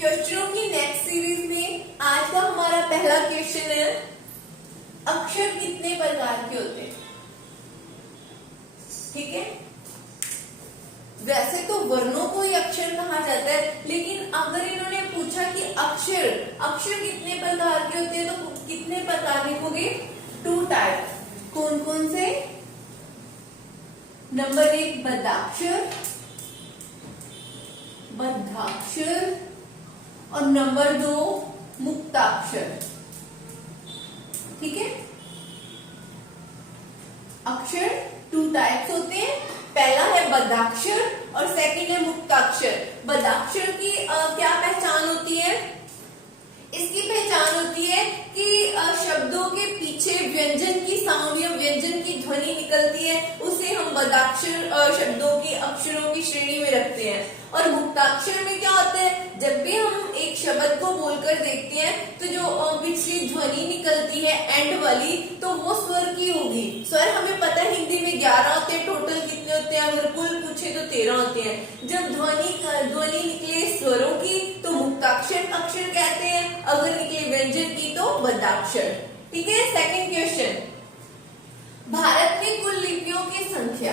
क्वेश्चनों की next series में आज का हमारा पहला क्वेश्चन है, अक्षर कितने प्रकार के होते हैं। ठीक है, वैसे तो वर्णों को ही अक्षर कहा जाता है, लेकिन अगर इन्होंने पूछा कि अक्षर अक्षर कितने प्रकार के होते हैं तो कितने प्रकार लिखोगे? 2 टाइप। कौन कौन से? नंबर 1 बद्धाक्षर, बद्धाक्षर, और नंबर 2 मुक्ताक्षर। ठीक है, अक्षर 2 टाइप्स होते हैं। पहला है बद्धाक्षर और सेकंड है मुक्ताक्षर। बद्धाक्षर की क्या पहचान होती है? इसकी पहचान होती है कि शब्दों के पीछे व्यंजन की साउंड या व्यंजन की ध्वनि निकलती है, उसे हम बद्धाक्षर शब्दों की अक्षरों की श्रेणी में रखते हैं। और मुक्ताक्षर में क्या होता है? जब भी हम एक शब्द को बोलकर देखते हैं तो जो पिछली ध्वनि निकलती है एंड वाली, तो वो स्वर की होगी। स्वर हमें पता है हिंदी में 11 होते हैं, टोटल कितने होते हैं अगर कुल पूछे तो 13 होते हैं। जब ध्वनि निकले स्वरों की तो मुक्ताक्षर अक्षर कहते हैं, अगर निकले व्यंजन की तो बद्धाक्षर। ठीक है, सेकंड क्वेश्चन, भारत में कुल लिपियों की संख्या,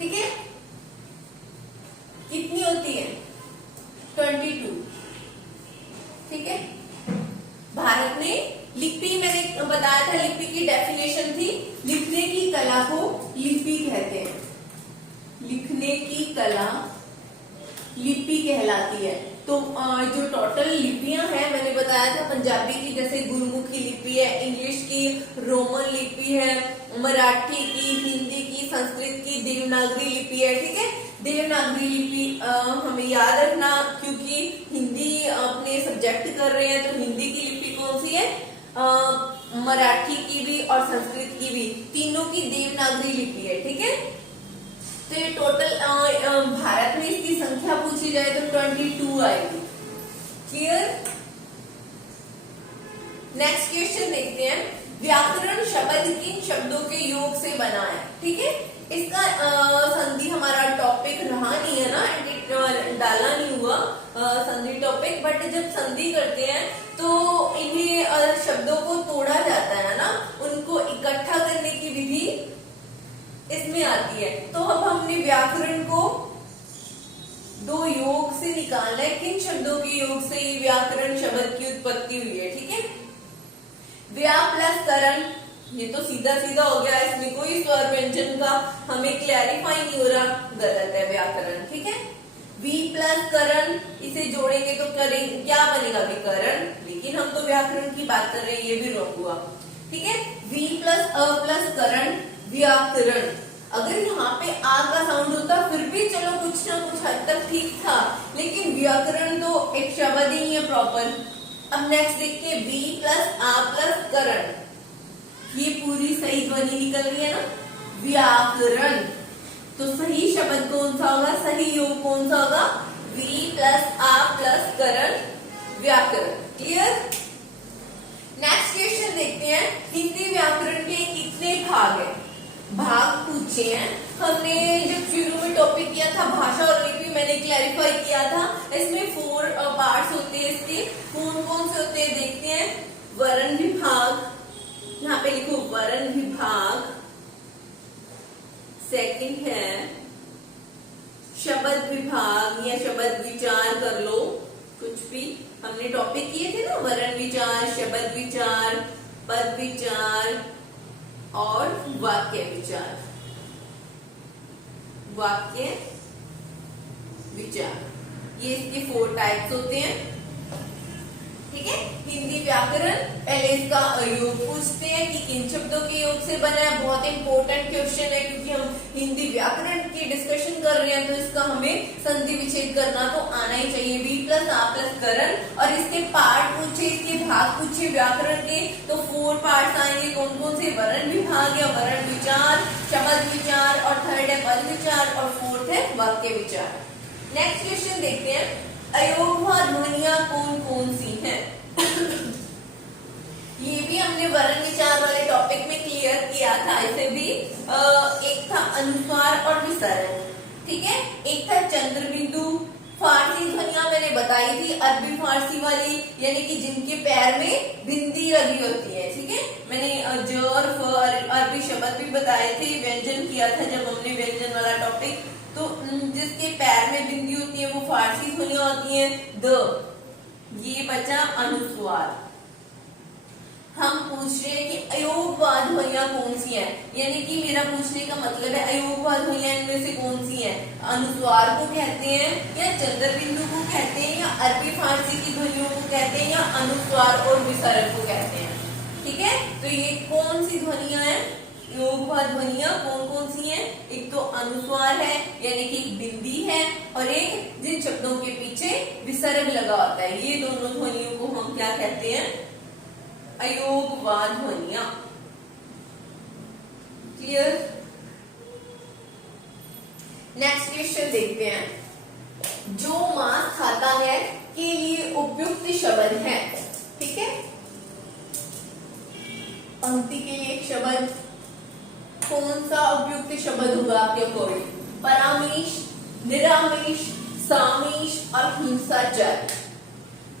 ठीक है, कितनी होती है? 22। ठीक है, भारत में लिपि, मैंने बताया था लिपि की डेफिनेशन थी, लिखने की कला को लिपि कहते हैं। लिखने की कला लिपि कहलाती है। तो जो टोटल लिपियां हैं मैंने बताया था, पंजाबी की जैसे गुरुमुखी लिपि है, इंग्लिश की रोमन लिपि है, मराठी की, हिंदी की, संस्कृत की देवनागरी लिपि है। ठीक है, देवनागरी लिपि हमें याद रखना, क्योंकि हिंदी अपने सब्जेक्ट कर रहे हैं तो हिंदी की लिपि कौन सी है? मराठी की भी और संस्कृत की भी, तीनों की देवनागरी लिपि है। ठीक है, तो ये टोटल भारत में इसकी संख्या पूछी जाए तो 22 आएगी। क्लियर? नेक्स्ट क्वेश्चन देखते हैं, व्याकरण शब्द किन शब्दों के योग से बना है? ठीक है, इसका संधि हमारा टॉपिक रहा नहीं है ना, डाला नहीं हुआ संधि टॉपिक, बट जब संधि करते हैं तो इन्हें शब्दों को तोड़ा जाता है ना, उनको इकट्ठा करने की विधि इसमें आती है। तो अब हमने व्याकरण को 2 योग से निकालना है, किन शब्दों के योग से ये व्याकरण शब्द की उत्पत्ति हुई है। ठीक है, व्या प्लस करण, ये तो सीधा सीधा हो गया, इसमें कोई स्वर व्यंजन का हमें क्लैरिफाई नहीं हो रहा, गलत है व्याकरण। ठीक है, वी प्लस करण, इसे जोड़ेंगे तो करें क्या बनेगा? विकरण, लेकिन हम तो व्याकरण की बात कर रहे हैं, ये भी रॉन्ग हुआ। ठीक है, वी प्लस अ प्लस करण व्याकरण। अगर यहाँ पे आ का साउंड होता फिर भी चलो कुछ ना कुछ हद तक ठीक था, लेकिन व्याकरण तो एक शब्द ही है प्रॉपर। अब नेक्स्ट देखिए, वी प्लस आ प्लस करण, ये पूरी सही ध्वनि निकल रही है ना, व्याकरण। तो सही शब्द कौन सा होगा? सही योग कौन सा होगा? वी प्लस आ प्लस करण व्याकरण। क्लियर? नेक्स्ट क्वेश्चन देखते हैं, हिंदी व्याकरण के कितने भाग है? भाग पूछे हैं हमने, जब शुरू में टॉपिक किया था भाषा और लिपि, मैंने क्लैरिफाई किया था, इसमें 4 पार्ट्स होते हैं। इसके कौन कौन से होते हैं देखते हैं। वर्ण विभाग, यहाँ पे लिखो वर्ण विभाग, सेकंड है शब्द विभाग या शब्द विचार, कर लो कुछ भी, हमने टॉपिक किए थे ना, वर्ण विचार, शब्द विचार, पद विचार और वाक्य विचार। वाक्य विचार, ये इसके 4 टाइप्स होते हैं। ठीक है, हिंदी व्याकरण, पहले इसका योग पूछते हैं कि किन शब्दों के योग से बना है। बहुत इंपॉर्टेंट क्वेश्चन है, क्योंकि हम हिंदी व्याकरण की डिस्कशन कर रहे हैं, तो इसका हमें संधि विच्छेद करना तो आना ही चाहिए। वी प्लस आ प्लस करण, और इसके पार्ट पूछे, इसके भाग पूछे व्याकरण के, तो 4 पार्ट्स आएंगे। कौन कौन से? वर्ण विभाग या वर्ण विचार, शब्द विचार, और थर्ड है पद विचार, और 4th है वाक्य विचार। नेक्स्ट क्वेश्चन देखते हैं, अयोगवा ध्वनियां कौन कौन सी हैं? ये भी हमने वर्ण विचार वाले टॉपिक में क्लियर किया था। इसे भी एक था अनुस्वार और विसर्ग, ठीक है, एक था चंद्र बिंदु, फारसी ध्वनियां मैंने बताई थी, अरबी फारसी वाली, यानी कि जिनके पैर में बिंदी लगी होती है, ठीक है। मैंने ज और फ अरबी शब्द भी बताए थे, व्यंजन किया था जब हमने व्यंजन वाला टॉपिक। तो जिसके पैर में बिंदी होती है वो फारसी ध्वनियां होती है। द, ये बचा अनुस्वार। हम पूछ रहे हैं कि अयोगवाद ध्वनियां कौन सी हैं, यानी कि मेरा पूछने का मतलब है अयोगवाद ध्वनियां इनमें से कौन सी हैं। अनुस्वार को कहते हैं या चंद्र बिंदु को कहते हैं या अरबी फारसी की ध्वनियों को कहते हैं या अनुस्वार और विसर्ग को कहते हैं, ठीक है। तो ये कौन सी ध्वनियां हैं, अयोगवाद ध्वनियां कौन कौन सी हैं। एक तो अनुस्वार है, यानी कि बिंदी है, और एक जिन शब्दों के पीछे विसर्ग लगा होता है। ये दोनों ध्वनियों को हम क्या कहते हैं, अयोगवाद ध्वनियां। क्लियर। नेक्स्ट क्वेश्चन देखते हैं। जो मांस खाता है के लिए उपयुक्त शब्द है, ठीक है। पंक्ति के लिए एक शब्द, कौन सा उपयुक्त शब्द होगा आपके अकॉर्डिंग। परामीश, निरामीश, सामीश और हिंसाचार।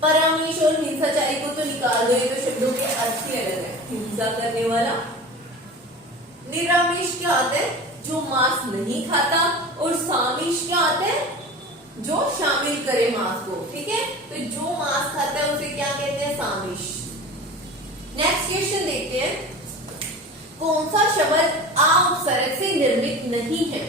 परामीश और हिंसाचारी को तो निकाल दो, ये तो शब्दों के अर्थ ही अलग है। हिंसा करने वाला। निरामीश क्या होता है, जो मांस नहीं खाता, और सामीश क्या होता है, जो शामिल करे मांस को, ठीक है। तो जो मांस खाता है उसे क्या कहते हैं, सामीश। नेक्स्ट क्वेश्चन देखते हैं। कौन सा शब्द आ उपसर्ग से निर्मित नहीं है।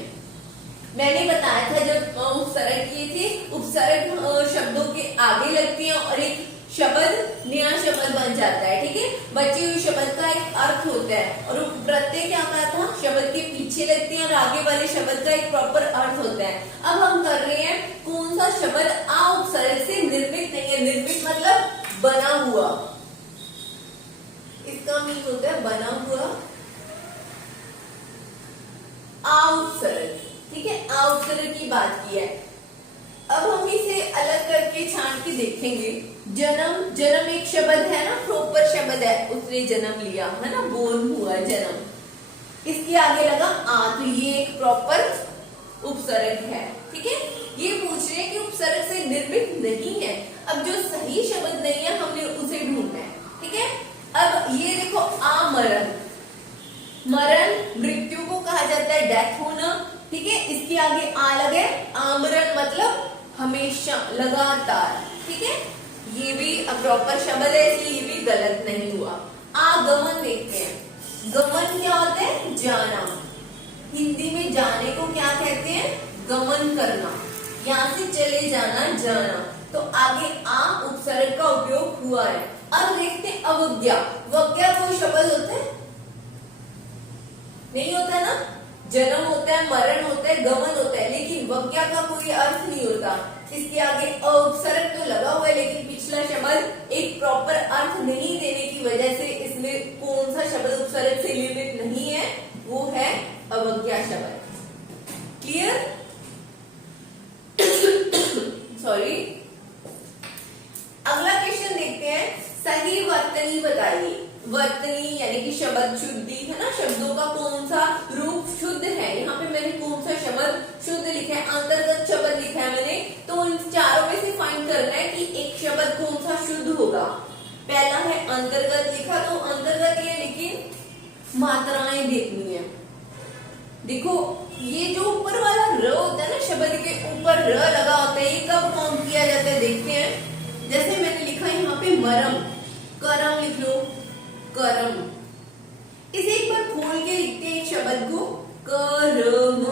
मैंने बताया था जब उपसर्ग किए थे, उपसर्ग शब्दों के आगे लगते हैं और एक शब्द नया शब्द बन जाता है, ठीक है। बचे हुए शब्द का एक अर्थ होता है, और प्रत्यय क्या कहा था, शब्द के पीछे लगते हैं और आगे वाले शब्द का एक प्रॉपर अर्थ होता है। अब हम कर रहे हैं कौन सा शब्द आ उपसर्ग से निर्मित नहीं है। निर्मित मतलब बना हुआ, इसका मीन होता है बना हुआ। आ उपसर्ग, ठीक है, आ उपसर्ग की बात की है। अब हम इसे अलग करके छांट के देखेंगे। जन्म, जन्म एक शब्द है ना, प्रॉपर शब्द है, उसने जन्म लिया है ना, बोर्न हुआ जन्म। इसके आगे लगा आ, तो ये एक प्रॉपर उपसर्ग है, ठीक है। ये पूछ रहे हैं कि उपसर्ग से निर्मित नहीं है। अब जो सही शब्द नहीं है हमने उसे ढूंढना है, ठीक है। अब ये देखो, आमरण, मरण मृत्यु को कहा जाता है, डेथ होना, ठीक है। इसके आगे आ लगे, आमरण मतलब हमेशा, लगातार, ठीक है। ये भी प्रॉपर शब्द है, इसलिए ये भी गलत नहीं हुआ। आगमन देखते हैं। गमन क्या होता है, जाना। हिंदी में जाने को क्या कहते हैं, गमन करना, यहाँ से चले जाना, जाना। तो आगे आ उपसर्ग का उपयोग हुआ है। अब देखते हैं अवज्ञा। वज्ञा कोई शब्द होता है, नहीं होता ना। जन्म होता है, मरण होता है, गमन होता है, लेकिन वज्ञा का कोई अर्थ नहीं होता। इसके आगे उपसर्ग तो लगा हुआ है, लेकिन पिछला शब्द एक प्रॉपर अर्थ नहीं देने की वजह से इसमें कौन सा शब्द उपसर्ग से निर्मित नहीं है, वो है अवज्ञा शब्द। क्लियर। सॉरी। अगला क्वेश्चन देखते हैं। सही वर्तनी बताइए। वर्तनी यानी कि शब्द शुद्धि है ना, शब्दों का कौन सा रूप शुद्ध है। यहाँ पे मैंने कौन सा शब्द शुद्ध लिखा है, अंतर्गत शब्द लिखा है मैंने। तो इन चारों में से फाइंड करना है कि एक शब्द कौन सा शुद्ध होगा। पहला है अंतर्गत लिखा, तो अंतर्गत है, लेकिन मात्राएं देखनी है। देखो ये जो ऊपर वाला र होता है ना, शब्द के ऊपर र लगा होता है, ये कब काउंट किया जाता है देखते हैं। जैसे मैंने लिखा यहाँ पे मरम, करम लिख लो, करम। इसे एक बार खोल के लिखते हैं शब्द को, करम।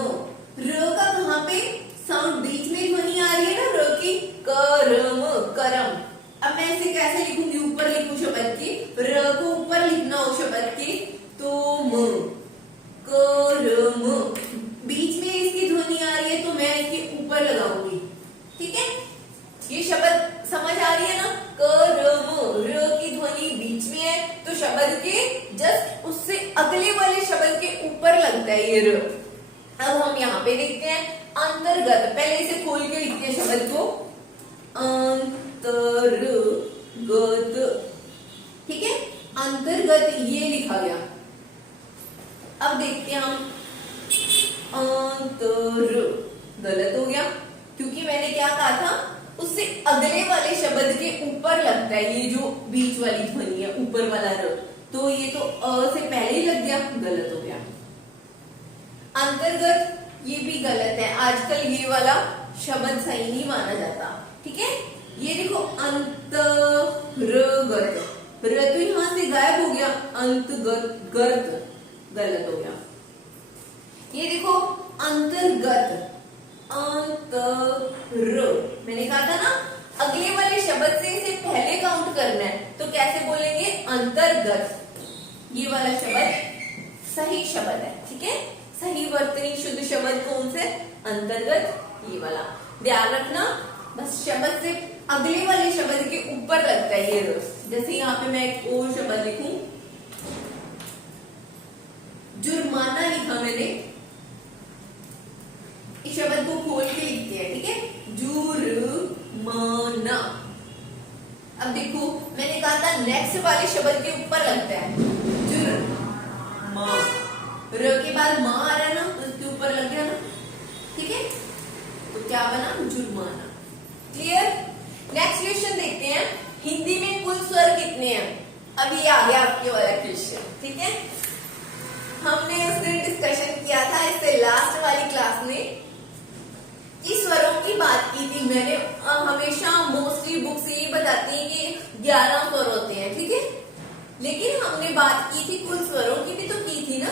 र का कहाँ पे साउंड बीच में ध्वनि आ रही है ना, र की, करम, करम। अब मैं इसे कैसे लिखूंगी, ऊपर लिखूं शब्द की, र को ऊपर लिखना हो शब्द के, तो म, करम। बीच में इसकी ध्वनि आ रही है तो मैं इसके ऊपर लगाऊंगी, ठीक है। ये शब्द समझ आ रही है ना, करम, र की ध्वनि बीच में है, तो शब्द के जस्ट उससे अगले वाले शब्द के ऊपर लगता है ये र। अब हम यहाँ पे देखते हैं अंतर्गत। पहले इसे खोल के लिखते हैं शब्द को, अंतर्गत, ठीक है। अंतर्गत ये लिखा गया। अब देखते हैं हम अंतर, गलत हो गया क्योंकि मैंने क्या कहा था, उससे अगले वाले शब्द के ऊपर लगता है, ये जो बीच वाली ध्वनि है ऊपर वाला र, तो ये तो अ से पहले ही लग गया, गलत हो गया। अंतर्गत, ये भी गलत है, आजकल ये वाला शब्द सही नहीं माना जाता, ठीक है। ये देखो अंतर्गत, र तो यहां से गायब हो गया, अंतर्गत गर्त, गलत हो गया। ये देखो अंतर्गत, अंतर, मैंने कहा था ना अगले वाले शब्द से इसे पहले काउंट करना है, तो कैसे बोलेंगे, अंतर्गत। ये वाला शब्द सही शब्द है, ठीक है। सही वर्तनी शुद्ध शब्द कौन से, अंतर्गत, ये वाला ध्यान रखना। बस शब्द से अगले वाले शब्द के ऊपर लगता है ये र। जैसे यहाँ पे मैं एक और शब्द लिखूं, जुर्माना लिखा मैंने, इस शब्द को खोल के लिखते हैं, ठीक है, जुर्माना। अब देखो मैंने कहा था नेक्स्ट वाले शब्द के ऊपर लगता है, जुर्मा, र के बाद मां आ रहा है ना, तो इसके ऊपर लग गया ना, ठीक है, तो क्या बना, जुर्माना। क्लियर। नेक्स्ट क्वेश्चन देखते हैं, हिंदी में कुल स्वर कितने हैं। अब ये आ गया आपके वाला क्वेश्चन, ठीक है। हमने उस दिन डिस्कशन किया था इससे लास्ट वाली क्लास में, इस स्वरों की बात की थी मैंने। हमेशा मोस्टली बुक्स ये बताती हैं कि 11 स्वर होते हैं, ठीक है, लेकिन हमने बात की थी कुल स्वरों की भी तो की थी ना।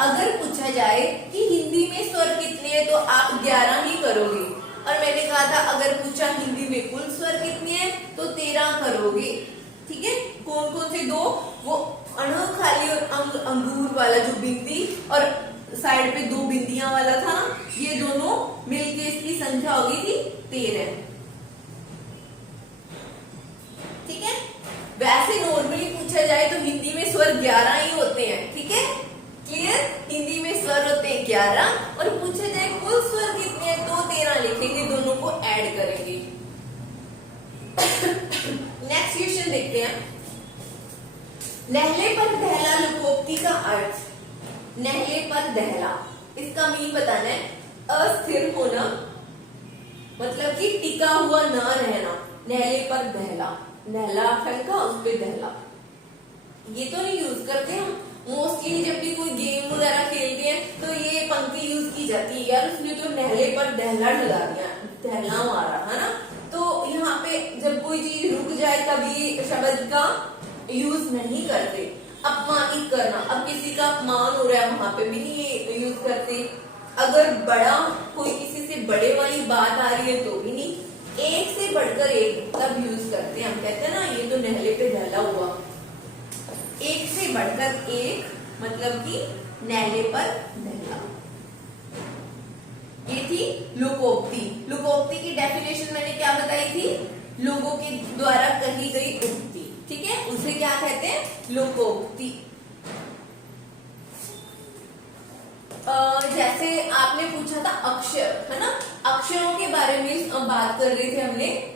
अगर पूछा जाए कि हिंदी में स्वर कितने हैं तो आप 11 ही करोगे, और मैंने कहा था अगर पूछा हिंदी में कुल स्वर कितने हैं तो 13 करोगे, ठीक है। कौन कौन से दो, वो अण खाली और अंगूर वाला जो बिंदी और साइड पे 2 बिंदियां वाला था, ये दोनों मिलके इसकी संख्या होगी थी 13, ठीक है। वैसे नॉर्मली पूछा जाए तो हिंदी में स्वर 11 ही होते हैं, ठीक है। क्लियर, हिंदी में स्वर होते हैं 11, और पूछा जाए कुल स्वर कितने हैं तो 13 लिखेंगे, दोनों को ऐड करेंगे। नेक्स्ट क्वेश्चन देखते हैं, नहले पर दहला लोकोक्ति का अर्थ। नहले पर दहला, इसका मीन बताना है, अस्थिर होना, मतलब कि टिका हुआ ना रहना। नहले पर दहला, नहला फलका उस पे दहला, ये तो नहीं यूज करते हम। मोस्टली जब भी कोई गेम वगैरह खेलते हैं तो ये पंक्ति यूज की जाती है, यार उसने तो नहले पर दहला डला दिया, दहला मारा, है ना। तो यहाँ पे जब कोई चीज रुक जाए तब ये शब्द का यूज नहीं करते। अपमानित करना, अब किसी का अपमान हो रहा है वहां पे भी नहीं ये यूज करते। अगर बड़ा कोई किसी से बड़े वाली बात आ रही है तो भी नहीं, एक से बढ़कर एक तब यूज करते हैं। हम कहते हैं ना ये तो नहले पे दहला हुआ, एक से बढ़कर एक मतलब कि नहले पर दहला। ये थी लोकोक्ति। लोकोक्ति की डेफिनेशन मैंने क्या बताई थी, लोगों के द्वारा कही गई उक्ति, ठीक है, उसे क्या कहते हैं, लोकोक्ति। जैसे आपने पूछा था अक्षर, है ना, अक्षरों के बारे में बात कर रहे थे हमने।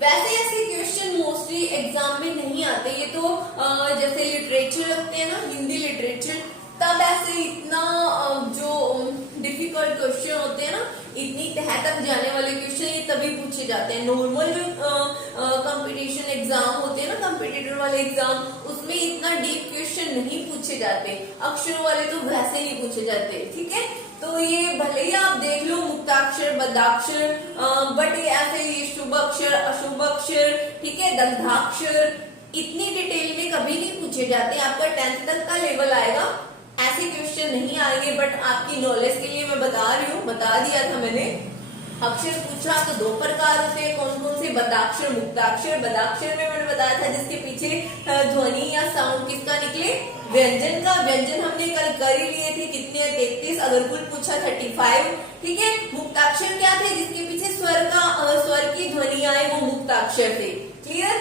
वैसे ऐसे क्वेश्चन मोस्टली एग्जाम में नहीं आते, ये तो जैसे लिटरेचर लगते हैं ना, हिंदी लिटरेचर, तब ऐसे इतना जो डिफिकल्ट क्वेश्चन होते हैं ना, इतनी तह तक जाने वाले क्वेश्चन ये तभी पूछे जाते हैं। नॉर्मल जो कंपटीशन एग्जाम होते हैं ना, कंपटीटर वाले एग्जाम, उसमें इतना डीप क्वेश्चन नहीं पूछे जाते, अक्षरों वाले तो वैसे नहीं पूछे जाते, ठीक है। तो ये भले ही आप देख लो मुक्ताक्षर, बद्धाक्षर, बट ऐसे ये शुभ अक्षर, अशुभ अक्षर, ठीक है, दग्धाक्षर, इतनी डिटेल में कभी नहीं पूछे जाते। आपका 10th तक का लेवल आएगा, ऐसे क्वेश्चन नहीं आएंगे, बट आपकी नॉलेज के लिए मैं बता रही हूँ, बता दिया था मैंने। अक्षर पूछा तो 2 प्रकार होते हैं, कौन कौन से, बद्धाक्षर, मुक्ताक्षर। बद्धाक्षर में मैंने बताया था जिसके पीछे ध्वनि या साउंड किसका निकले, व्यंजन का। व्यंजन हमने कल कर ही लिए थे, कितने, 33, अगर कुल पूछा 35, ठीक है। मुक्ताक्षर क्या थे, जिसके पीछे स्वर की ध्वनि आए, वो मुक्ताक्षर थे, क्लियर।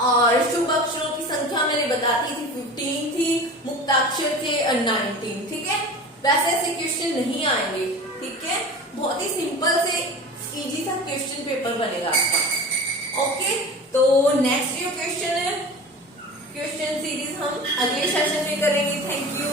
और शुभ अक्षरों की संख्या मैंने बताती थी 15 थी, मुक्ताक्षर थे 19, ठीक है। वैसे ऐसे क्वेश्चन नहीं आएंगे, ठीक है, बहुत ही सिंपल से इजी सा क्वेश्चन पेपर बनेगा आपका, ओके। तो नेक्स्ट जो क्वेश्चन है, क्वेश्चन सीरीज हम अगले सेशन में करेंगे। Thank you.